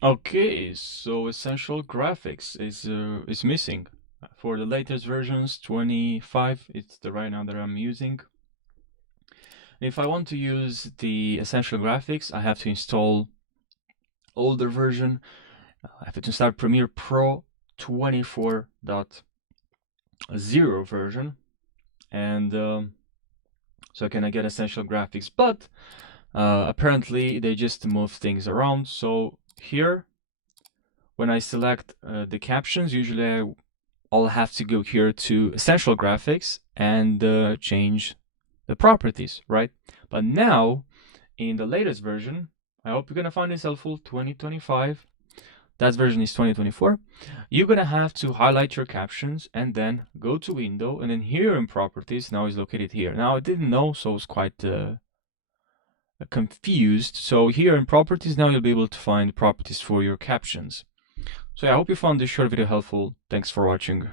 Okay, so Essential Graphics is missing. For the latest versions, 25, it's the right now that I'm using. If I want to use the Essential Graphics, I have to install older version. I have to install Premiere Pro 24.0 version, and so I can get Essential Graphics. But apparently they just move things around. So here, when I select the captions, usually I'll have to go here to Essential Graphics and change the properties, right? But now, in the latest version, I hope you're gonna find this helpful, 2025. That version is 2024. You're gonna have to highlight your captions and then go to Window, and then here in Properties, now is located here. Now I didn't know, so I was quite confused. So here in Properties, now you'll be able to find properties for your captions. So yeah, I hope you found this short video helpful. Thanks for watching.